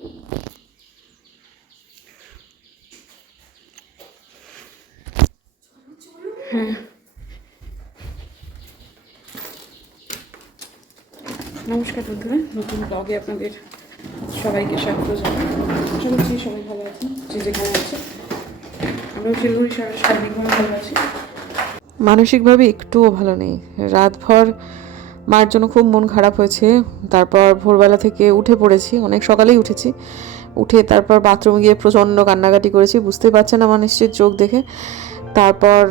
হ্যাঁ, নমস্কার বন্ধুরা, নতুন ব্লগে আপনাদের সবাইকে স্বাগত জানাই। আশা করছি সবাই ভালো আছেন, যে যেখানে আছে। আমরাও শিলিগুড়ি শহরে সার্বিকভাবে ভালো আছি। মানসিকভাবে একটুও ভালো নেই। রাতভর মায়ের জন্য খুব মন খারাপ হয়েছে। তারপর ভোরবেলা থেকে উঠে পড়েছি, অনেক সকালেই উঠেছি। উঠে তারপর বাথরুমে গিয়ে প্রচণ্ড কান্নাকাটি করেছি, বুঝতেই পারছেন আমার নিশ্চয়ই চোখ দেখে। তারপর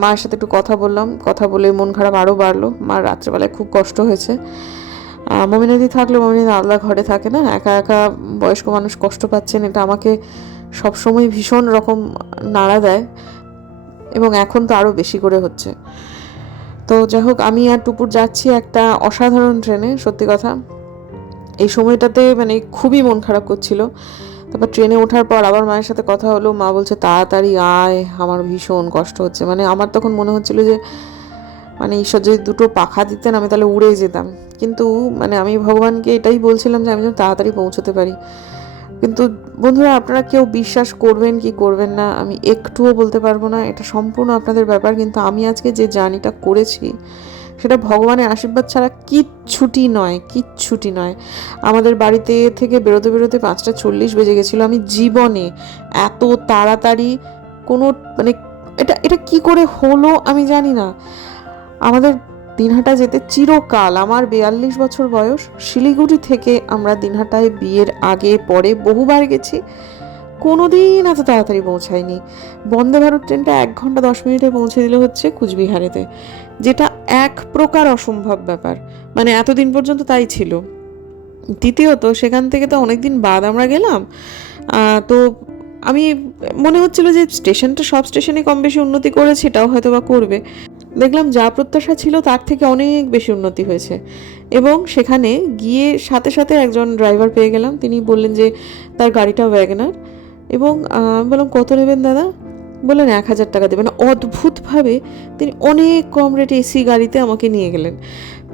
মায়ের সাথে একটু কথা বললাম, কথা বলে মন খারাপ আরও বাড়লো। মার রাত্রেবেলায় খুব কষ্ট হয়েছে। মমিনাদি থাকলে, মমিনাদি আলাদা ঘরে থাকে না, একা একা বয়স্ক মানুষ কষ্ট পাচ্ছেন, এটা আমাকে সবসময় ভীষণ রকম নাড়া দেয়, এবং এখন তো আরও বেশি করে হচ্ছে। তো যাই হোক, আমি আর টুপুর যাচ্ছি একটা অসাধারণ ট্রেনে। সত্যি কথা, এই সময়টাতে মানে খুবই মন খারাপ করছিল। তারপর ট্রেনে ওঠার পর আবার মায়ের সাথে কথা হলো। মা বলছে তাড়াতাড়ি আয়, আমার ভীষণ কষ্ট হচ্ছে। মানে আমার তখন মনে হচ্ছিল যে মানে ঈশ্বর যদি দুটো পাখা দিতেন আমি তাহলে উড়ে যেতাম। কিন্তু মানে আমি ভগবানকে এটাই বলছিলাম যে আমি যেন তাড়াতাড়ি পৌঁছতে পারি। কিন্তু বন্ধুরা, আপনারা কেউ বিশ্বাস করবেন কি করবেন না আমি একটুও বলতে পারবো না, এটা সম্পূর্ণ আপনাদের ব্যাপার। কিন্তু আমি আজকে যে জার্নিটা করেছি সেটা ভগবানের আশীর্বাদ ছাড়া কিচ্ছুটি নয়, কিচ্ছুটি নয়। আমাদের বাড়িতে থেকে বেরোতে বেরোতে 5:40 বেজে গেছিলো। আমি জীবনে এত তাড়াতাড়ি কোনো মানে এটা এটা কি করে হলো আমি জানি না। আমাদের দিনহাটা যেতে চিরকাল, আমার 42 বছর বয়স, শিলিগুড়ি থেকে আমরা দিনহাটায় বিয়ের আগে পরে বহুবার গেছি, কোনোদিন এত তাড়াতাড়ি পৌঁছায়নি। বন্দে ভারত ট্রেনটা 1 ঘন্টা 10 মিনিটে পৌঁছে দিল হচ্ছে কুচবিহারেতে, যেটা এক প্রকার অসম্ভব ব্যাপার। মানে এতদিন পর্যন্ত তাই ছিল। দ্বিতীয়ত সেখান থেকে তো অনেকদিন বাদ আমরা গেলাম। তো আমি মনে হচ্ছিল যে স্টেশনটা সব স্টেশনে কম বেশি উন্নতি করেছে, এটাও হয়তো বা করবে। দেখলাম যা প্রত্যাশা ছিল তার থেকে অনেক বেশি উন্নতি হয়েছে। এবং সেখানে গিয়ে সাথে সাথে একজন ড্রাইভার পেয়ে গেলাম। তিনি বললেন যে তার গাড়িটা ওয়াগনার, এবং আমি বললাম কত নেবেন দাদা? বললেন 1000 টাকা দেবেন। অদ্ভুতভাবে তিনি অনেক কম রেটে এসি গাড়িতে আমাকে নিয়ে গেলেন।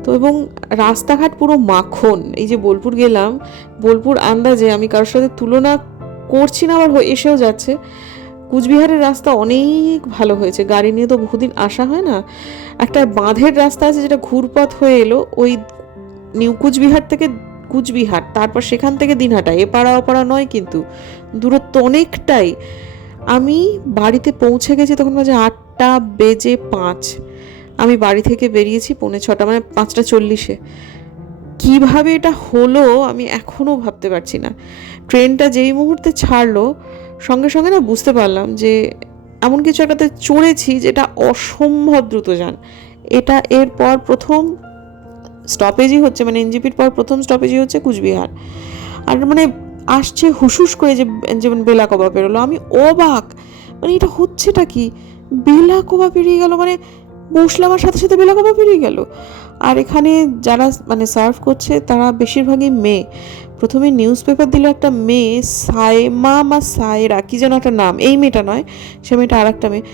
তো এবং রাস্তাঘাট পুরো মাখন। এই যে বোলপুর গেলাম, বোলপুর আন্দাজে আমি কারোর সাথে তুলনা করছি না, আবার এসেও যাচ্ছে। কুচবিহারের রাস্তা অনেক ভালো হয়েছে, গাড়ি নিয়ে তো বহুদিন আসা হয় না। একটা বাঁধের রাস্তা আছে যেটা ঘুরপথ হয়ে এলো ওই নিউ কুচবিহার থেকে কুচবিহার, তারপর সেখান থেকে দিনহাটা, এপাড়া ওপাড়া নয়, কিন্তু দূরত্ব অনেকটাই। আমি বাড়িতে পৌঁছে গেছি তখন বাজে 8:05। আমি বাড়ি থেকে বেরিয়েছি 5:45, মানে 5:40। কিভাবে এটা হলো আমি এখনও ভাবতে পারছি না। ট্রেনটা যেই মুহূর্তে ছাড়লো সঙ্গে সঙ্গে না বুঝতে পারলাম যে এমন কিছু একটাতে চড়েছি যেটা অসম্ভব দ্রুত যান। এটা এরপর প্রথম স্টপেজই হচ্ছে, মানে এনজিপির পর প্রথম স্টপেজই হচ্ছে কুচবিহার। আর মানে আসছে হুসহুস করে, যে যেমন বেলাকোবা পেরোলো। আমি অবাক, মানে এটা হচ্ছেটা কি? বেলাকোবা পেরিয়ে গেল, মানে বসলাম আর সাথে সাথে বেলাকোবা পেরিয়ে গেল। আর এখানে যারা মানে সার্ভ করছে তারা বেশিরভাগই মেয়ে। প্রথমে নিউজ পেপার দিল একটা মেয়ে, সাইমা বা সায়রা কি যেন একটা নাম, এই মেয়েটা নয়, সে মেয়েটা আর একটা মেয়ে।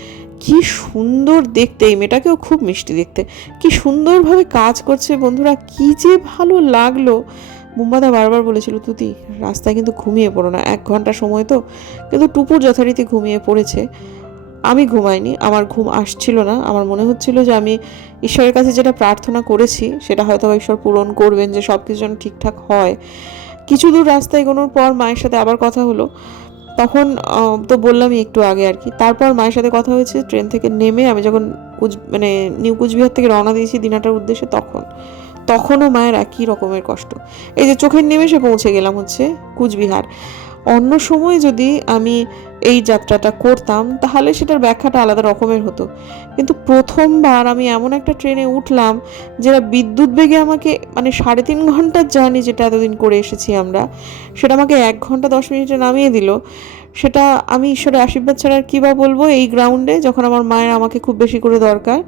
কি সুন্দর দেখতে, এই মেয়েটাকেও খুব মিষ্টি দেখতে, কি সুন্দরভাবে কাজ করছে বন্ধুরা, কি যে ভালো লাগলো। মুম্বাদা বারবার বলেছিল তুতি রাস্তায় কিন্তু ঘুমিয়ে পড়ো না, 1 ঘন্টা সময় তো। কিন্তু টুপুর যথারীতি ঘুমিয়ে পড়েছে। আমি ঘুমাইনি, আমার ঘুম আসছিল না। আমার মনে হচ্ছিল যে আমি ঈশ্বরের কাছে যেটা প্রার্থনা করেছি সেটা হয়তো ঈশ্বর পূরণ করবেন, যে সব কিছু যেন ঠিকঠাক হয়। কিছু দূর রাস্তা এগোনোর পর মায়ের সাথে আবার কথা হলো। তখন তো বললামই একটু আগে আর কি। তারপর মায়ের সাথে কথা হয়েছে ট্রেন থেকে নেমে আমি যখন মানে নিউ কুচবিহার থেকে রওনা দিয়েছি দিনাটার উদ্দেশ্যে, তখনও মায়ের একই রকমের কষ্ট। এই যে চোখের নিমেষে পৌঁছে গেলাম হচ্ছে কুচবিহার। অন্য সময় যদি আমি এই যাত্রাটা করতাম তাহলে সেটার ব্যাখ্যাটা আলাদা রকমের হতো। কিন্তু প্রথমবার আমি এমন একটা ট্রেনে উঠলাম যেটা বিদ্যুৎ বেগে আমাকে, মানে 3.5 ঘন্টার জার্নি যেটা এতদিন করে এসেছি আমরা, সেটা আমাকে 1 ঘন্টা 10 মিনিটে নামিয়ে দিল। সেটা আমি ঈশ্বরের আশীর্বাদ ছাড়া আর কী বা বলবো। এই গ্রাউন্ডে যখন আমার মায়ের আমাকে খুব বেশি করে দরকার,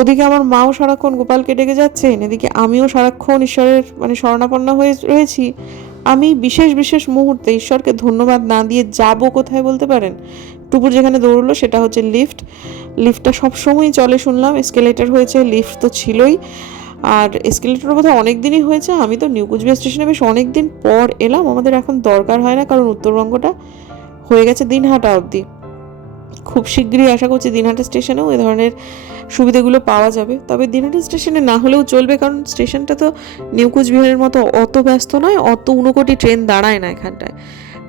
ওদিকে আমার মাও সারাক্ষণ গোপালকে ডেকে যাচ্ছেন, এদিকে আমিও সারাক্ষণ ঈশ্বরের মানে শরণাপন্ন হয়ে রয়েছি। আমি বিশেষ বিশেষ মুহূর্তে ঈশ্বরকে ধন্যবাদ না দিয়ে যাব কোথায় বলতে পারেন? টুপুর যেখানে দৌড়লো সেটা হচ্ছে লিফটটা সবসময়ই চলে শুনলাম, এসকেলেটার হয়েছে, লিফট তো ছিলই। আর এসকেলেটর বোধহয় অনেক দিনই হয়েছে, আমি তো নিউ কুচবিহার স্টেশনে বেশ অনেক দিন পর এলাম, আমাদের এখন দরকার হয় না কারণ উত্তরবঙ্গটা হয়ে গেছে দিনহাটা অবধি। খুব শীঘ্রই আশা করছি দিনহাটা স্টেশনেও এ ধরনের সুবিধাগুলো পাওয়া যাবে। তবে দিনহাটা স্টেশনে না হলেও চলবে, কারণ স্টেশনটা তো নিউ কুচবিহারের মতো অত ব্যস্ত নয়, অত উনকোটি ট্রেন দাঁড়ায় না এখানটায়।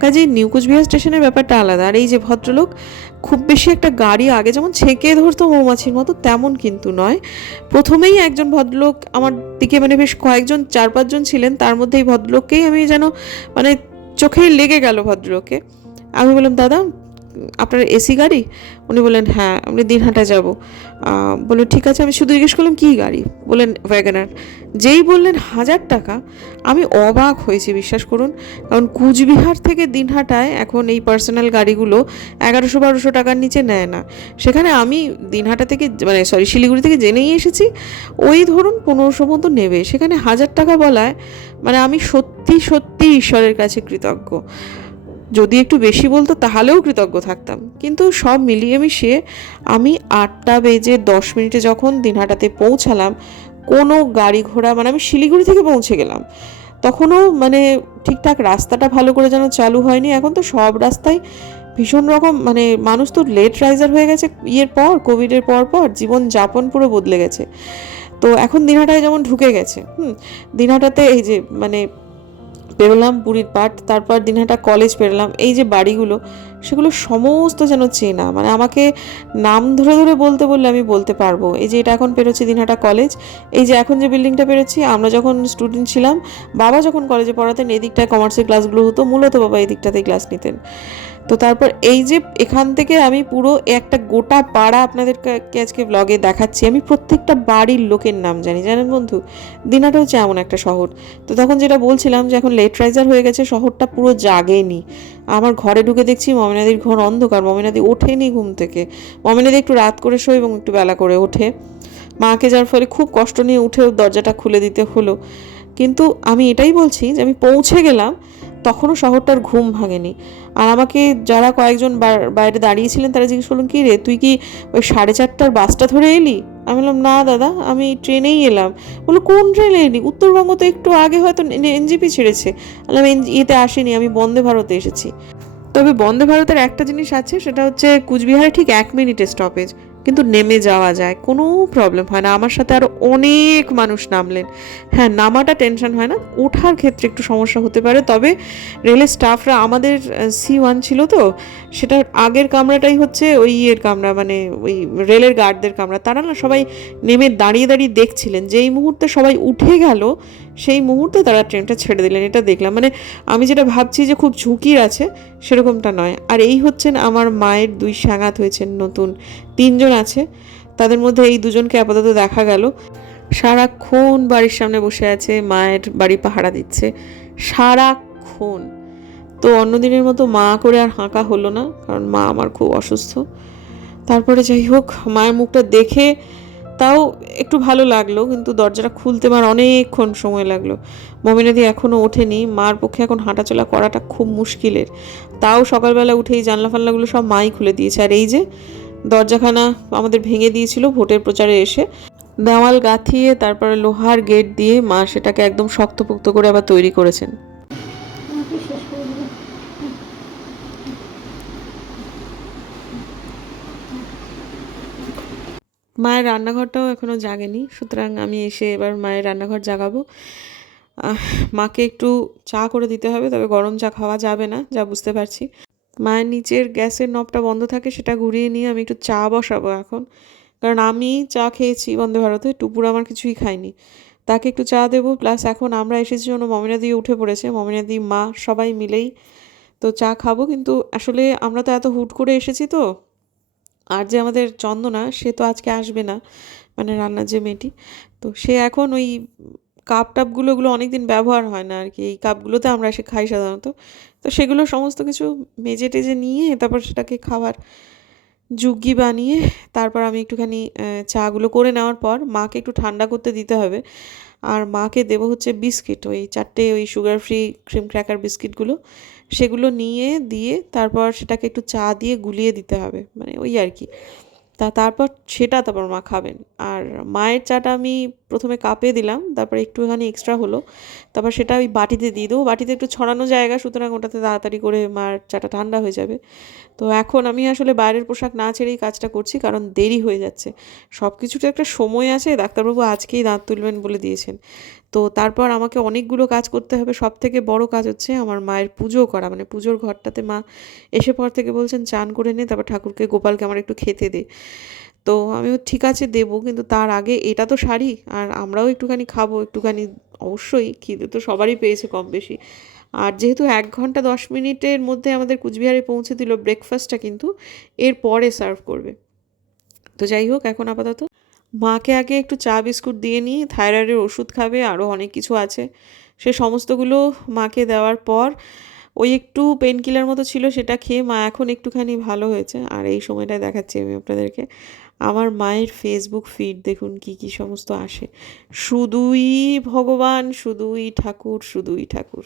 কাজেই নিউ কুচবিহার স্টেশনের ব্যাপারটা আলাদা। আর এই যে ভদ্রলোক খুব বেশি একটা গাড়ি আগে যেমন ছেঁকে ধরতো মৌমাছির মতো তেমন কিন্তু নয়। প্রথমেই একজন ভদ্রলোক আমার দিকে মানে বেশ কয়েকজন 4-5 জন ছিলেন, তার মধ্যে এই ভদ্রলোককেই আমি যেন মানে চোখে লেগে গেল ভদ্রলোকে। আমি বললাম, দাদা আপনার এসি গাড়ি? উনি বললেন হ্যাঁ। আমি দিনহাটায় যাবো। বললো ঠিক আছে। আমি শুধু জিজ্ঞেস করলাম কী গাড়ি? বললেন ওয়াগনার। যেই বললেন 1000 টাকা, আমি অবাক হয়েছি বিশ্বাস করুন। কারণ কুচবিহার থেকে দিনহাটায় এখন এই পার্সোনাল গাড়িগুলো 1100-1200 টাকার নিচে নেয় না। সেখানে আমি দিনহাটা থেকে মানে শিলিগুড়ি থেকে জেনেই এসেছি ওই ধরুন 1500 মতো নেবে, সেখানে 1000 টাকা বলায় মানে আমি সত্যি সত্যি ঈশ্বরের কাছে কৃতজ্ঞ। যদি একটু বেশি বলতো তাহলেও কৃতজ্ঞ থাকতাম। কিন্তু সব মিলিয়ে মিশিয়ে আমি 8:10 যখন দিনহাটাতে পৌঁছালাম, কোনো গাড়ি ঘোড়া মানে আমি শিলিগুড়ি থেকে পৌঁছে গেলাম তখনও মানে ঠিকঠাক রাস্তাটা ভালো করে যেন চালু হয়নি। এখন তো সব রাস্তায় ভীষণ রকম মানে মানুষ তো লেট রাইজার হয়ে গেছে কোভিডের পর জীবনযাপন পুরো বদলে গেছে। তো এখন দিনহাটায় যেমন ঢুকে গেছে দিনহাটাতে এই যে মানে পেরোলাম বুড়ির পাট, তারপর দিনহাটা কলেজ পেরোলাম, এই যে বাড়িগুলো সেগুলো সমস্ত যেন চেনা, মানে আমাকে নাম ধরে ধরে বলতে বললে আমি বলতে পারবো। এই যে এটা এখন পেরোচ্ছি দিনহাটা কলেজ, এই যে এখন যে বিল্ডিংটা পেরোচ্ছি, আমরা যখন স্টুডেন্ট ছিলাম, বাবা যখন কলেজে পড়াতেন এই দিকটায় কমার্সের ক্লাসগুলো হতো, মূলত বাবা এই দিকটাতেই ক্লাস নিতেন। তো তারপর এই যে এখান থেকে আমি পুরো একটা গোটা পাড়া আপনাদেরকে আজকে ব্লগে দেখাচ্ছি, আমি প্রত্যেকটা বাড়ির লোকের নাম জানি। জানেন বন্ধু, দিনহাটা হচ্ছে এমন একটা শহর। তো তখন যেটা বলছিলাম যে এখন লেট রাইজার হয়ে গেছে, শহরটা পুরো জাগেনি। আমার ঘরে ঢুকে দেখছি মমিনাদির ঘর অন্ধকার, মমিনাদি ওঠেনি ঘুম থেকে। মমিনাদি একটু রাত করে শোয় এবং একটু বেলা করে ওঠে, মাকে যার ফলে খুব কষ্ট নিয়ে উঠেও দরজাটা খুলে দিতে হলো। কিন্তু আমি এটাই বলছি যে আমি পৌঁছে গেলাম তখনও শহরটার ঘুম ভাঙেনি। আর আমাকে যারা কয়েকজন বাইরে দাঁড়িয়েছিলেন তারা জিজ্ঞেস করলেন, কি রে তুই কি ওই 4:30টার বাসটা ধরে এলি? আমি বললাম না দাদা, আমি ট্রেনেই এলাম। বললো কোন ট্রেনে এলি? উত্তরবঙ্গ তো একটু আগে হয়তো এনজিপি ছেড়েছে। বললাম ইয়েতে আসেনি, আমি বন্দে ভারতে এসেছি। তবে বন্দে ভারতের একটা জিনিস আছে, সেটা হচ্ছে কুচবিহারে ঠিক 1 মিনিটের স্টপেজ, কিন্তু নেমে যাওয়া যায়, কোনো প্রবলেম হয় না। আমার সাথে আরও অনেক মানুষ নামলেন। হ্যাঁ, নামাটা টেনশন হয় না, ওঠার ক্ষেত্রে একটু সমস্যা হতে পারে। তবে রেলের স্টাফরা, আমাদের C1 ছিল তো, সেটার আগের কামরাটাই হচ্ছে ওই ইয়ের কামরা, মানে ওই রেলের গার্ডদের কামরা। তারা না সবাই নেমে দাঁড়িয়ে দাঁড়িয়ে দেখছিলেন, যেই মুহূর্তে সবাই উঠে গেল সেই মুহূর্তে তারা ট্রেনটা ছেড়ে দিলেন। এটা দেখলাম, মানে আমি যেটা ভাবছি যে খুব ঝুঁকির আছে সেরকমটা নয়। আর এই হচ্ছেন আমার মায়ের 2 সাঙ্গাত হয়েছেন নতুন, 3 জন আছে, তাদের মধ্যে এই 2জনকে আপাতত দেখা গেল। সারাক্ষণ বাড়ির সামনে বসে আছে, মায়ের বাড়ি পাহারা দিচ্ছে সারাক্ষণ। তো অন্যদিনের মতো মা করে আর হাঁকা হলো না, কারণ মা আমার খুব অসুস্থ। তারপরে যাই হোক, মায়ের মুখটা দেখে তাও একটু ভালো লাগলো, কিন্তু দরজাটা খুলতে মার অনেকক্ষণ সময় লাগলো। মমিনাদি এখনও ওঠেনি, মার পক্ষে এখন হাঁটাচলা করাটা খুব মুশকিলের। তাও সকালবেলা উঠেই জানলা ফাল্লাগুলো সব মাই খুলে দিয়েছে। আর এই যে দরজাখানা আমাদের ভেঙে দিয়েছিল ভোটের প্রচারে এসে, দেওয়াল গাঁথিয়ে তারপরে লোহার গেট দিয়ে মা সেটাকে একদম শক্তপোক্ত করে আবার তৈরি করেছেন। মায়ের রান্নাঘরটাও এখনও জাগেনি, সুতরাং আমি এসে এবার মায়ের রান্নাঘর জাগাবো। মাকে একটু চা করে দিতে হবে, তবে গরম চা খাওয়া যাবে না যা বুঝতে পারছি। মায়ের নিচের গ্যাসের নবটা বন্ধ থাকে, সেটা ঘুরিয়ে নিয়ে আমি একটু চা বসাবো এখন। কারণ আমি চা খেয়েছি বন্দে ভারতে, টুপুর আমার কিছুই খাইনি, তাকে একটু চা দেবো। প্লাস এখন আমরা এসেছি জন্য মমিনাদি উঠে পড়েছে, মমিনাদি মা সবাই মিলেই তো চা খাবো। কিন্তু আসলে আমরা তো এত হুট করে এসেছি, তো আর যে আমাদের চন্দনা, সে তো আজকে আসবে না, মানে রান্নার যে মেয়েটি, তো সে এখন ওই কাপ টাপগুলো, ওগুলো অনেক দিন ব্যবহার হয় না আর কি, এই কাপগুলোতে আমরা এসে খাই সাধারণত। তো সেগুলো সমস্ত কিছু মেজে টেজে নিয়ে তারপর সেটাকে খাবার জুগি বানিয়ে তারপর আমি একটুখানি চাগুলো করে নেওয়ার পর মাকে একটু ঠান্ডা করতে দিতে হবে। আর মাকে দেবো হচ্ছে বিস্কিট, ওই 4টে ওই সুগার ফ্রি ক্রিম ক্র্যাকার বিস্কিটগুলো, সেগুলো নিয়ে দিয়ে তারপর সেটাকে একটু চা দিয়ে গুলিয়ে দিতে হবে, মানে ওই আর কি। তারপর তারপর মা খাবেন। আর মায়ের চাটা আমি প্রথমে কাপে দিলাম, তারপর একটুখানি এক্সট্রা হলো, তারপর সেটা ওই বাটিতে দিয়ে দেবো। বাটিতে একটু ছড়ানো জায়গা, সুতরাং ওটাতে তাড়াতাড়ি করে মায়ের চাটা ঠান্ডা হয়ে যাবে। তো এখন আমি আসলে বাইরের পোশাক না ছেড়েই কাজটা করছি, কারণ দেরি হয়ে যাচ্ছে। সব কিছুতে একটা সময় আছে, ডাক্তারবাবু আজকেই দাঁত তুলবেন বলে দিয়েছেন। তো তারপর আমাকে অনেকগুলো কাজ করতে হবে। সব থেকে বড় কাজ হচ্ছে আমার মায়ের পুজো করা, মানে পুজোর ঘরটাতে মা এসে পর থেকে বলছেন চান করে নে, তারপর ঠাকুরকে গোপালকে আমার একটু খেতে দে। তো আমিও ঠিক আছে দেবো, কিন্তু তার আগে এটা তো সারি, আর আমরাও একটুখানি খাবো, একটুখানি অবশ্যই খিদে তো সবারই পেয়েছে কম বেশি। আর যেহেতু 1 ঘন্টা 10 মিনিটের মধ্যে আমাদের কুচবিহারে পৌঁছে দিল, ব্রেকফাস্টটা কিন্তু এর পরে সার্ভ করবে। তো যাই হোক, এখন আপাতত মাকে আগে একটু চা বিস্কুট দিয়ে নিই, থাইরয়েডের ওষুধ খাবে, আরও অনেক কিছু আছে, সে সমস্তগুলো মাকে দেওয়ার পর ওই একটু পেন কিলার মতো ছিল, সেটা খেয়ে মা এখন একটুখানি ভালো হয়েছে। আর এই সময়টায় দেখাচ্ছি আমি আপনাদেরকে আমার মায়ের ফেসবুক ফিড, দেখুন কি কি সমস্ত আসে, শুধুই ভগবান, শুধুই ঠাকুর, শুধুই ঠাকুর।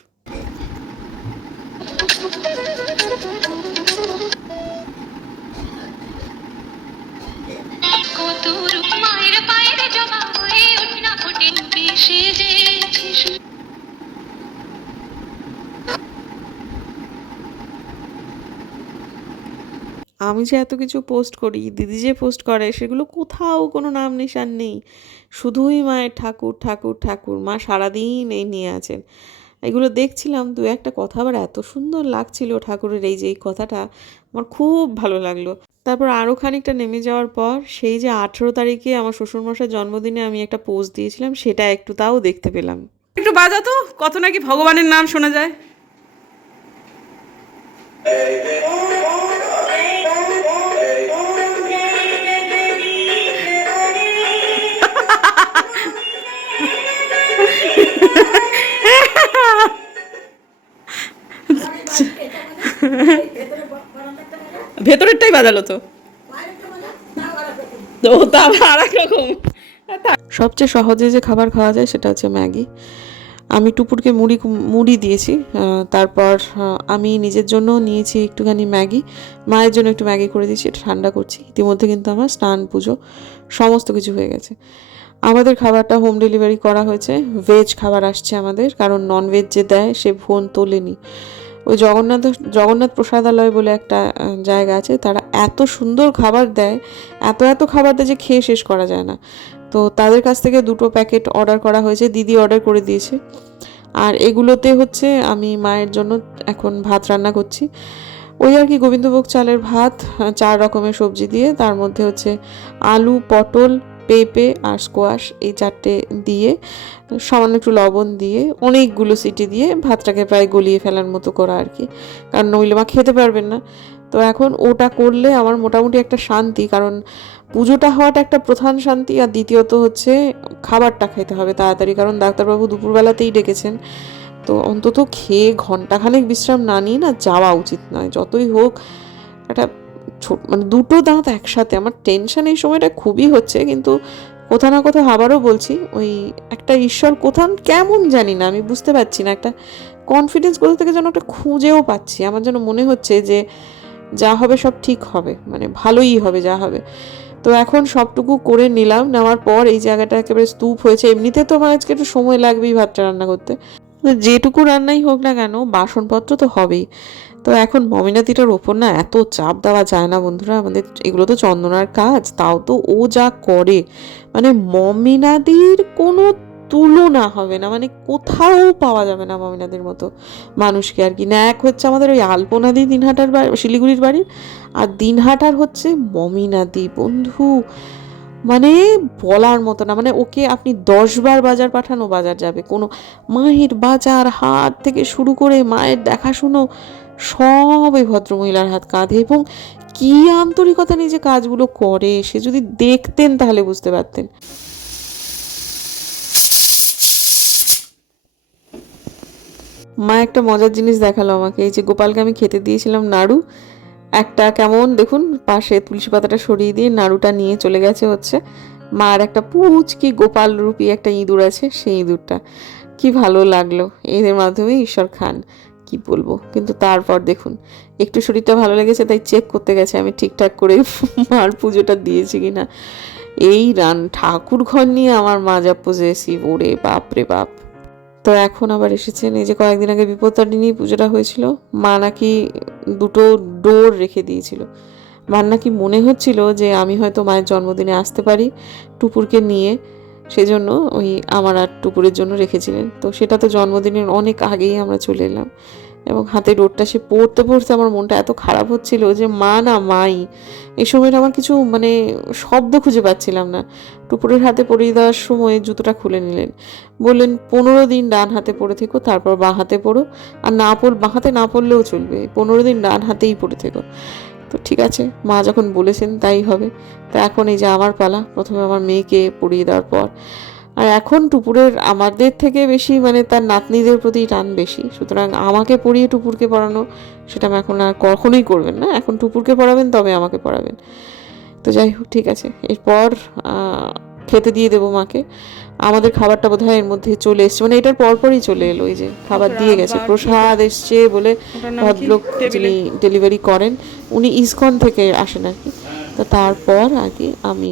আমি যে এত কিছু পোস্ট করি, দিদি যে পোস্ট করে, সেগুলো কোথাও কোনো নাম নিশান নেই, শুধুই মায়ের ঠাকুর ঠাকুর ঠাকুর। মা সারাদিন এই নিয়ে আছেন। এগুলো দেখছিলাম, দু একটা কথা আবার এত সুন্দর লাগছিল ঠাকুরের, এই যে এই কথাটা আমার খুব ভালো লাগলো। তারপর আরও খানিকটা নেমে যাওয়ার পর সেই যে 18 তারিখে আমার শ্বশুরমশাইয়ের জন্মদিনে আমি একটা পোস্ট দিয়েছিলাম, সেটা একটু তাও দেখতে পেলাম। একটু বাজা তো, কত নাকি ভগবানের নাম শোনা যায়। ভেতরেরটাই বাজালো তো, তো তা আর এক রকম। সবচেয়ে সহজে যে খাবার খাওয়া যায় সেটা হচ্ছে ম্যাগি। আমি টুপুরকে মুড়ি দিয়েছি, তারপর আমি নিজের জন্য নিয়েছি একটুখানি ম্যাগি, মায়ের জন্য একটু ম্যাগি করে দিয়েছি, এটা ঠান্ডা করছি। ইতিমধ্যে কিন্তু আমার স্নান পুজো সমস্ত কিছু হয়ে গেছে। আমাদের খাবারটা হোম ডেলিভারি করা হয়েছে, ভেজ খাবার আসছে আমাদের, কারণ ননভেজ যে দেয় সে ফোন তোলেনি। ওই জগন্নাথ প্রসাদালয় বলে একটা জায়গা আছে, তারা এত সুন্দর খাবার দেয়, এত খাবার দেয় যে খেয়ে শেষ করা যায় না। তো তাদের কাছ থেকে 2টো প্যাকেট অর্ডার করা হয়েছে, দিদি অর্ডার করে দিয়েছে। আর এগুলোতে হচ্ছে আমি মায়ের জন্য এখন ভাত রান্না করছি, ওই আর কি গোবিন্দভোগ চালের ভাত, 4 রকমের সবজি দিয়ে, তার মধ্যে হচ্ছে আলু, পটল, পেঁপে আর স্কোয়াশ, এই 4টে দিয়ে সামান্য একটু লবণ দিয়ে অনেকগুলো সিটি দিয়ে ভাতটাকে প্রায় গলিয়ে ফেলার মতো করা আর কি, কারণ নইলে মা খেতে পারবেন না। তো এখন ওটা করলে আমার মোটামুটি একটা শান্তি, কারণ পুজোটা হওয়াটা একটা প্রধান শান্তি, আর দ্বিতীয়ত হচ্ছে খাবারটা খেতে হবে তাড়াতাড়ি, কারণ ডাক্তারবাবু দুপুরবেলাতেই ডেকেছেন। তো অন্তত খেয়ে ঘন্টাখানেক বিশ্রাম না নিয়ে না যাওয়া উচিত নয়, যতই হোক একটা মানে 2টো দাঁত একসাথে, আমার টেনশন এই সময়টা খুবই হচ্ছে। কিন্তু কোথাও না কোথাও আবারও বলছি, ওই একটা ঈশ্বর কোথাও কেমন জানি না, আমি বুঝতে পারছি না, একটা কনফিডেন্স কোথা থেকে যেন একটা খুঁজেও পাচ্ছি। আমার যেন মনে হচ্ছে যে যা হবে সব ঠিক হবে, মানে ভালোই হবে যা হবে। তো এখন সবটুকু করে নিলাম, নেওয়ার পর এই জায়গাটা একেবারে স্তূপ হয়েছে। এমনিতে তো আমার আজকে একটু সময় লাগবেই ভাতটা রান্না করতে, যেটুকু রান্নাই হোক না কেন বাসনপত্র তো হবেই। তো এখন মমিনাদিটার ওপর না এত চাপ দেওয়া যায় না বন্ধুরা, আমাদের এগুলো তো চন্দনার কাজ, তাও তো ও যা করে, মানে মমিনাদির কোনো তুলনা হবে না, মানে কোথাও পাওয়া যাবে না মমিনাদির মতো মানুষকে আর কি। না, এক হচ্ছে আমাদের ওই আলপনাদি দিনহাটার বাড়ি, শিলিগুড়ির বাড়ির, আর দিনহাটার হচ্ছে মমিনাদি বন্ধু, মানে বলার মতো না। মানে ওকে আপনি 10বার বাজার পাঠানো বাজার যাবে, কোনো মায়ের বাজার হাট থেকে শুরু করে মায়ের দেখাশুনো সব এই ভদ্রমহিলার হাত কাঁধে, এবং কি আন্তরিকতা নিয়ে যে কাজগুলো করে, সে যদি দেখতেন তাহলে বুঝতে পারতেন। মা একটা মজার জিনিস দেখালো আমাকে, এই যে গোপালকে আমি খেতে দিয়েছিলাম নাড়ু, একটা কেমন দেখুন পাশে তুলসী পাতাটা সরিয়ে দিয়ে নাড়ুটা নিয়ে চলে গেছে হচ্ছে মার একটা পুচকি গোপাল রূপী একটা ইঁদুর আছে, সেই ইঁদুরটা। কি ভালো লাগলো, এদের মাধ্যমে ঈশ্বর খান, কি বলবো। কিন্তু তারপর দেখুন একটু শরীরটা ভালো লেগেছে তাই চেক করতে গেছে আমি ঠিকঠাক করে মার পুজোটা দিয়েছি কিনা। এই ঠাকুর ঘর নিয়ে আমার মা যা পজেসিভ, ওরে বাপ রে বাপ। তো এখন আবার এসেছেন, এই যে কয়েকদিন আগে বিপত্তারিণী পুজোটা হয়েছিল, মা নাকি দুটো ডোর রেখে দিয়েছিল। মার নাকি মনে হচ্ছিল যে আমি হয়তো মায়ের জন্মদিনে আসতে পারি টুপুরকে নিয়ে, সেজন্য ওই আমার আর টুপুরের জন্য রেখেছিলেন। তো সেটা তো জন্মদিনের অনেক আগেই আমরা চলে এলাম, এবং হাতে ডোরটা সে পড়তে পড়তে আমার মনটা এত খারাপ হচ্ছিল যে মা না মাই। এই সময়টা আমার কিছু মানে শব্দ খুঁজে পাচ্ছিলাম না। টুপুরের হাতে পরিয়ে দেওয়ার সময় জুতোটা খুলে নিলেন, বললেন 15 দিন ডান হাতে পরে থেকো, তারপর বাঁ হাতে পড়ো, আর বাঁ হাতে না পড়লেও চলবে, 15 দিন ডান হাতেই পরে থেকো। তো ঠিক আছে, মা যখন বলেছেন তাই হবে। তো এখন এই যে আমার পালা, প্রথমে আমার মেয়েকে পরিয়ে দেওয়ার পর। আর এখন টুপুরের আমাদের থেকে বেশি মানে তার নাতনিদের প্রতি টান বেশি, সুতরাং আমাকে পড়িয়ে টুপুরকে পড়ানো সেটা আমি এখন আর কখনোই করবেন না। এখন টুপুরকে পড়াবেন তবে আমাকে পড়াবেন। তো যাই হোক, ঠিক আছে, এরপর খেতে দিয়ে দেবো মাকে। আমাদের খাবারটা বোধহয় এর মধ্যে চলে এসছে, মানে এটার পরপরই চলে এলো। এই যে খাবার দিয়ে গেছে, প্রসাদ এসছে বলে ভদ্রলোক যিনি ডেলিভারি করেন উনি ইসকন থেকে আসেন আর কি। তো তারপর আর কি আমি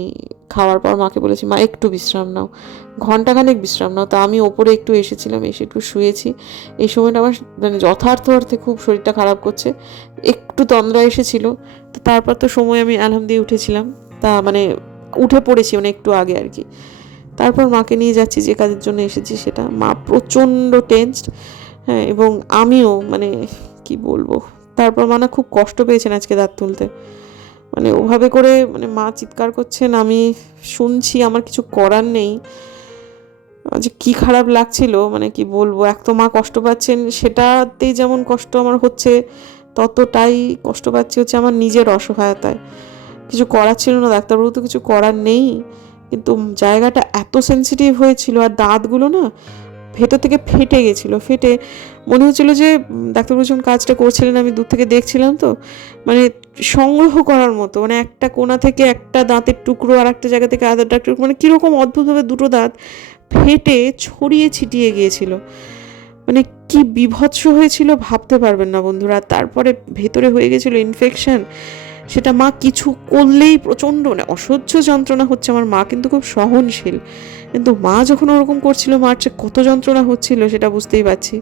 খাওয়ার পর মাকে বলেছি মা একটু বিশ্রাম নাও, ঘন্টাখানেক বিশ্রাম নাও। তো আমি ওপরে একটু এসেছিলাম, এসে একটু শুয়েছি। এই সময়টা আমার মানে যথার্থ অর্থে খুব শরীরটা খারাপ করছে, একটু তন্দ্রা এসেছিল। তো তারপর তো সময় আমি অ্যালার্ম দিয়ে উঠেছিলাম, তা মানে উঠে পড়েছি মানে একটু আগে আর কি। তারপর মাকে নিয়ে যাচ্ছি যে কাজের জন্য এসেছি সেটা। মা প্রচণ্ড টেনসড, হ্যাঁ, এবং আমিও মানে কি বলবো। তারপর মা না খুব কষ্ট পেয়েছেন আজকে দাঁত তুলতে, মানে ওভাবে করে মানে মা চিৎকার করছেন, আমি শুনছি, আমার কিছু করার নেই। যে কি খারাপ লাগছিল মানে কি বলবো। এক তো মা কষ্ট পাচ্ছেন, সেটাতেই যেমন কষ্ট আমার হচ্ছে, ততটাই কষ্ট পাচ্ছি হচ্ছে আমার নিজের অসহায়তায়। কিছু করার ছিল না, ডাক্তারবাবু তো কিছু করার নেই, কিন্তু জায়গাটা এত সেন্সিটিভ হয়েছিল, আর দাঁতগুলো না ভেতর থেকে ফেটে গেছিলো। ফেটে মনে হচ্ছিলো যে ডাক্তারবাবু যখন কাজটা করছিলেন আমি দূর থেকে দেখছিলাম, তো মানে সংগ্রহ করার মতো, মানে একটা কোণা থেকে একটা দাঁতের টুকরো আর একটা জায়গা থেকে আদার টুকরো, মানে কীরকম অদ্ভুতভাবে দুটো দাঁত ফেটে ছড়িয়ে ছিটিয়ে গিয়েছিল। মানে কি বিভৎস হয়েছিল ভাবতে পারবেন না বন্ধুরা। তারপরে ভেতরে হয়ে গেছিলো ইনফেকশন, সেটা মা কিছু করলেই প্রচণ্ড মানে অসহ্য যন্ত্রণা হচ্ছে। আমার মা কিন্তু খুব সহনশীল, কিন্তু মা যখন ওরকম করছিল মার যে কত যন্ত্রণা হচ্ছিল সেটা বুঝতেই পারছি।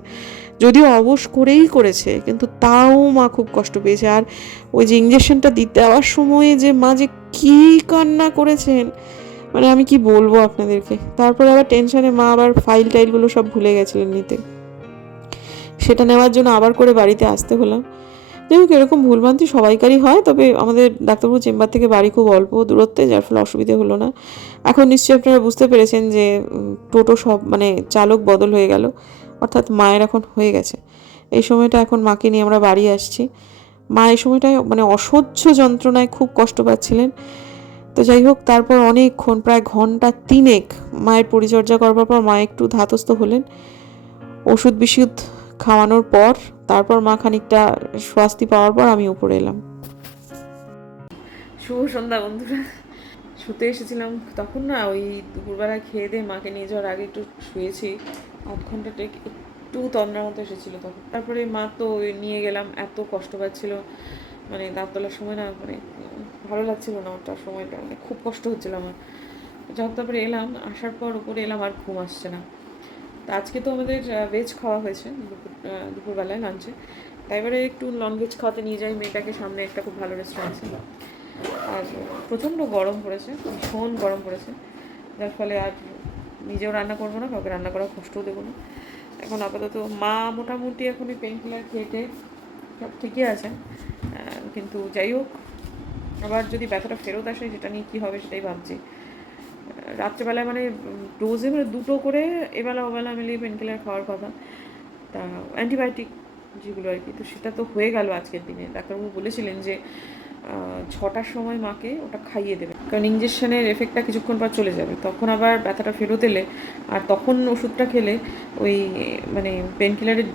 যদিও অবশ করেই করেছে, কিন্তু তাও মা খুব কষ্ট পেয়েছে। আর ওই যে ইঞ্জেকশনটা দিতে দেওয়ার সময়ে যে মা যে কী কান্না করেছেন, মানে আমি কি বলবো আপনাদেরকে। তারপরে আবার টেনশনে মা আবার ফাইল টাইলগুলো সব ভুলে গেছিলেন নিতে, সেটা নেওয়ার জন্য আবার করে বাড়িতে আসতে হলাম। যাই হোক, এরকম ভুলভ্রান্তি সবাইকারই হয়, তবে আমাদের ডাক্তারবাবু চেম্বার থেকে বাড়ি খুব অল্প দূরত্বে, যার ফলে অসুবিধে হলো না। এখন নিশ্চয়ই আপনারা বুঝতে পেরেছেন যে টোটো সব মানে চালক বদল হয়ে গেল, অর্থাৎ মায়ের এখন হয়ে গেছে। এই সময়টা এখন মাকে নিয়ে আমরা বাড়ি আসছি। মা এই সময়টায় মানে অসহ্য যন্ত্রণায় খুব কষ্ট পাচ্ছিলেন। তো যাই হোক, তারপর অনেকক্ষণ প্রায় ঘন্টা 3 মায়ের পরিচর্যা করবার পর মা একটু ধাতস্থ হলেন। ওষুধ বিশুদ্ধ খাওয়ানোর পর তারপর মা খানিকটা স্বস্তি পাওয়ার পর আমি উপরে এলাম। শুভ সন্ধ্যা বন্ধুরা। শুতে এসেছিলাম তখন না, ওই দুপুরবেলা খেয়ে দিয়ে মাকে নিয়ে যাওয়ার আগে একটু শুয়েছি, 8 ঘন্টা একটু তন্দ্রার মতো এসেছিলো তখন। তারপরে মা তো নিয়ে গেলাম, এত কষ্ট পাচ্ছিল, মানে দাঁত তোলার সময় না মানে ভালো লাগছিল না ওটার সময়টা, মানে খুব কষ্ট হচ্ছিল আমার। যখন তারপরে এলাম, আসার পর উপরে এলাম, আর ঘুম আসছে না। তা আজকে তো আমাদের ভেজ খাওয়া হয়েছে দুপুরবেলায় লাঞ্চে, তাই এবারে একটু নন ভেজ খাওয়াতে নিয়ে যাই মেয়েটাকে। সামনে একটা খুব ভালো রেস্টুরেন্ট আছে, আর প্রচণ্ড গরম পড়েছে, ভীষণ গরম পড়েছে, যার ফলে আর নিজেও রান্না করবো না, কাউকে রান্না করার কষ্টও দেবো না। এখন আপাতত মা মোটামুটি এখন ওই পেন কিলার খেয়ে সব ঠিকই আছে, কিন্তু যাই হোক, আবার যদি ব্যথাটা ফেরত আসে সেটা নিয়ে কী হবে সেটাই ভাবছি। রাত্রেবেলায় মানে ডোজে মানে 2টো করে এবেলা ওবেলা মিলিয়ে পেন কিলার খাওয়ার কথা, তা অ্যান্টিবায়োটিক যেগুলো আর কি। তো সেটা তো হয়ে গেল আজকের দিনে। ডাক্তারবাবু বলেছিলেন যে 6টার সময় মাকে ওটা খাইয়ে দেবে, কারণ ইঞ্জেকশনের এফেক্টটা কিছুক্ষণ পর চলে যাবে, তখন আবার ব্যথাটা ফেরত এলে আর তখন ওষুধটা খেলে ওই মানে পেন কিলারের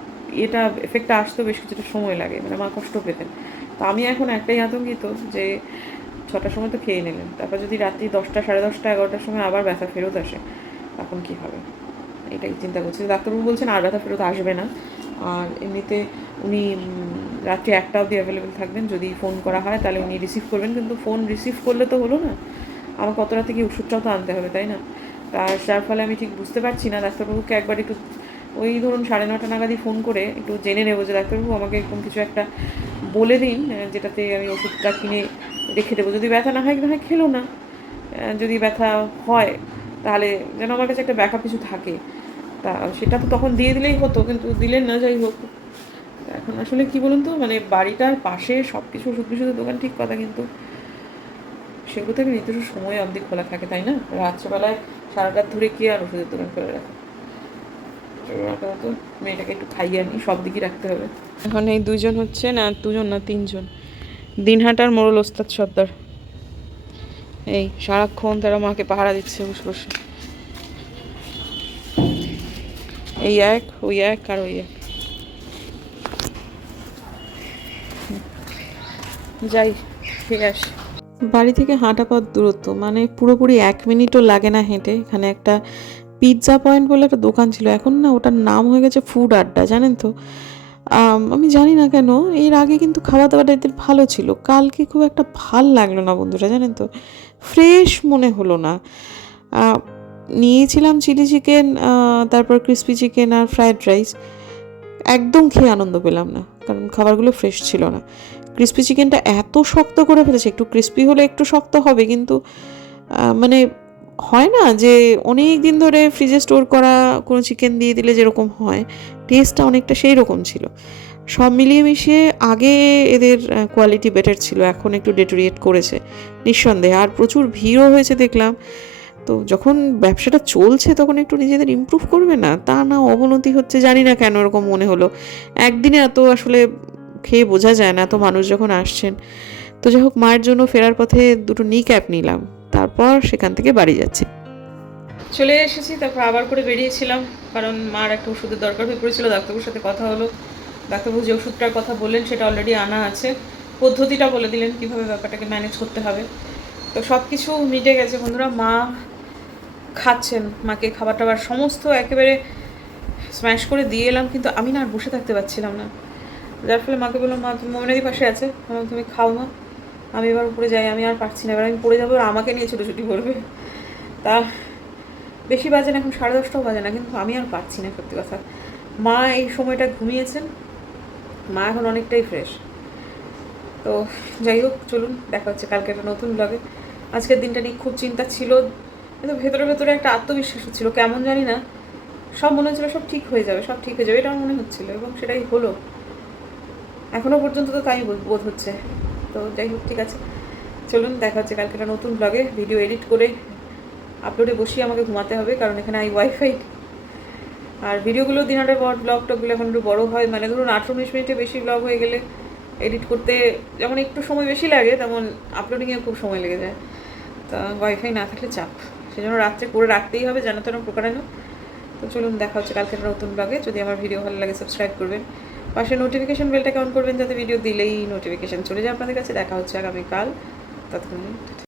এটা এফেক্টটা আসতেও বেশ কিছুটা সময় লাগে, মানে মা কষ্ট পেতেন। তো আমি এখন একটাই আতঙ্কিত যে 6টার সময় তো খেয়ে নিলেন, তারপর যদি রাত্রি 10টা, 10:30, 11টার সময় আবার ব্যথা ফেরত আসে তখন কী হবে, এটাই চিন্তা করছি। ডাক্তারবাবু বলছেন আর ব্যথা ফেরত আসবে না, আর এমনিতে উনি রাত্রি 1টা অবধি অ্যাভেলেবেল থাকবেন। যদি ফোন করা হয় তাহলে উনি রিসিভ করবেন, কিন্তু ফোন রিসিভ করলে তো হলো না, আমার কত রাতে কি ওষুধটাও তো আনতে হবে, তাই না? আর যার ফলে আমি ঠিক বুঝতে পারছি না। ডাক্তারবাবুকে একবার একটু ওই ধরুন 9:30 নাগাদই ফোন করে একটু জেনে নেবো যে ডাক্তারবাবু আমাকে এরকম কিছু একটা বলে দিন, যেটাতে আমি ওষুধটা কিনে রেখে দেবো। যদি ব্যথা না হয় খেলো না, যদি ব্যথা হয় তাহলে যেন আমার কাছে একটা ব্যাকআপ কিছু থাকে। তা সেটা তো তখন দিয়ে দিলেই হতো, কিন্তু দিলেন না। যাই হোক, এখন আসলে কি বলুন তো, মানে বাড়িটার পাশে সব কিছু ওষুধ বিষুধের দোকান ঠিক কথা, কিন্তু সেগুলো থেকে নির্দিষ্ট সময় অবধি খোলা থাকে, তাই না? রাত্রেবেলায় সারা রাত ধরে কি আর ওষুধের দোকান খোলা রাখে? তো মেয়েটাকে একটু খাইয়ে আনি, সব দিকই রাখতে হবে। এখন এই 2জন হচ্ছে না, 2জন না 3জন, দিনহাটার মোড়ল ওস্তাদ সর্দার। এই সারাক্ষণ তারা মাকে পাহারা দিচ্ছে বসে বসে। এই এক, ওই এক, আর ওই এক। যাই, ঠিক আছে। বাড়ি থেকে হাঁটা পথ দূরত্ব, মানে পুরোপুরি 1 মিনিটও লাগে না হেঁটে। এখানে একটা পিৎজা পয়েন্ট বলে একটা দোকান ছিল, এখন না ওটার নাম হয়ে গেছে ফুড আড্ডা, জানেন তো? আমি জানি না কেন, এর আগে কিন্তু খাওয়া দাওয়াটা এদের ভালো ছিল। কালকে খুব একটা ভাল লাগলো না বন্ধুরা, জানেন তো? ফ্রেশ মনে হলো না। নিয়েছিলাম চিলি চিকেন, তারপর ক্রিস্পি চিকেন আর ফ্রায়েড রাইস। একদম খেয়ে আনন্দ পেলাম না, কারণ খাবারগুলো ফ্রেশ ছিল না। ক্রিস্পি চিকেনটা এত শক্ত করে ফেলেছে, একটু ক্রিস্পি হলে একটু শক্ত হবে, কিন্তু মানে হয় না যে অনেক দিন ধরে ফ্রিজে স্টোর করা কোনো চিকেন দিয়ে দিলে যেরকম হয়, টেস্টটা অনেকটা সেই রকম ছিল। সব মিলিয়ে মিশিয়ে আগে এদের কোয়ালিটি বেটার ছিল, এখন একটু ডেটোরিয়েট করেছে নিঃসন্দেহে। আর প্রচুর ভিড়ও হয়েছে দেখলাম। তো যখন ব্যবসাটা চলছে তখন একটু নিজেদের ইমপ্রুভ করবে না? তা না, অবনতি হচ্ছে। জানি না কেন এরকম মনে হলো। একদিনে এত আসলে খেয়ে বোঝা যায় না, এত মানুষ যখন আসছেন। তো যাই হোক, মায়ের জন্য ফেরার পথে 2টো নি ক্যাপ নিলাম, তারপর সেখান থেকে বাড়ি যাচ্ছি। চলে এসেছি, তারপর আবার করে বেরিয়েছিলাম, কারণ মার একটা ওষুধের দরকার হয়ে পড়েছিল। ডাক্তারবাবুর সাথে কথা হলো, ডাক্তারবাবু যে ওষুধটার কথা বললেন সেটা অলরেডি আনা আছে। পদ্ধতিটা বলে দিলেন কীভাবে ব্যাপারটাকে ম্যানেজ করতে হবে। তো সব কিছু মিটে গেছে বন্ধুরা। মা খাচ্ছেন, মাকে খাবার টাবার সমস্ত একেবারে স্ম্যাশ করে দিয়ে এলাম, কিন্তু আমি না আর বসে থাকতে পারছিলাম না। যার ফলে মাকে বললাম, মা তুমি মোমেনাদি পাশে আছে, তুমি খাও মা, আমি এবার উপরে যাই, আমি আর পারছি না, এবার আমি পড়ে যাবো, আর আমাকে নিয়ে ছুটোছুটি করবে। তা বেশি বাজে না, এখন 10:30টাও বাজে না, কিন্তু আমি আর পারছি না সত্যি কথা। মা এই সময়টা ঘুমিয়েছেন, মা এখন অনেকটাই ফ্রেশ। তো যাই হোক, চলুন দেখা হচ্ছে কালকে একটা নতুন ব্লগে। আজকের দিনটা নিয়ে খুব চিন্তা ছিল, কিন্তু ভেতরে ভেতরে একটা আত্মবিশ্বাস হচ্ছিলো, কেমন জানি না, সব মনে হচ্ছিলো সব ঠিক হয়ে যাবে, সব ঠিক হয়ে যাবে, এটাও মনে হচ্ছিলো, এবং সেটাই হলো। এখনও পর্যন্ত তো তাই বোধ হচ্ছে। তো যাই হোক, ঠিক আছে, চলুন দেখা হচ্ছে কালকে একটা নতুন ব্লগে। ভিডিও এডিট করে আপলোডে বসিয়ে আমাকে ঘুমাতে হবে, কারণ এখানে ওয়াইফাই। আর ভিডিওগুলো দিনহাটার পর ব্লগ টকগুলো এখন একটু বড়ো হয়, মানে ধরুন 18-19 মিনিটে বেশি ব্লগ হয়ে গেলে এডিট করতে যেমন একটু সময় বেশি লাগে, তেমন আপলোডিংয়ে খুব সময় লেগে যায়। তা ওয়াইফাই না থাকলে চাপ, সেজন্য রাত্রে করে রাখতেই হবে, জানো তো এরকম প্রকারানো। তো চলুন দেখা হচ্ছে কালকে একটা নতুন ব্লগে। যদি আমার ভিডিও ভালো লাগে সাবস্ক্রাইব করবেন, পাশে নোটিফিকেশন বেলটাকে অন করবেন, যাতে ভিডিও দিলেই নোটিফিকেশান চলে যায় আপনাদের কাছে। দেখা হচ্ছে আগামীকাল, ততক্ষণ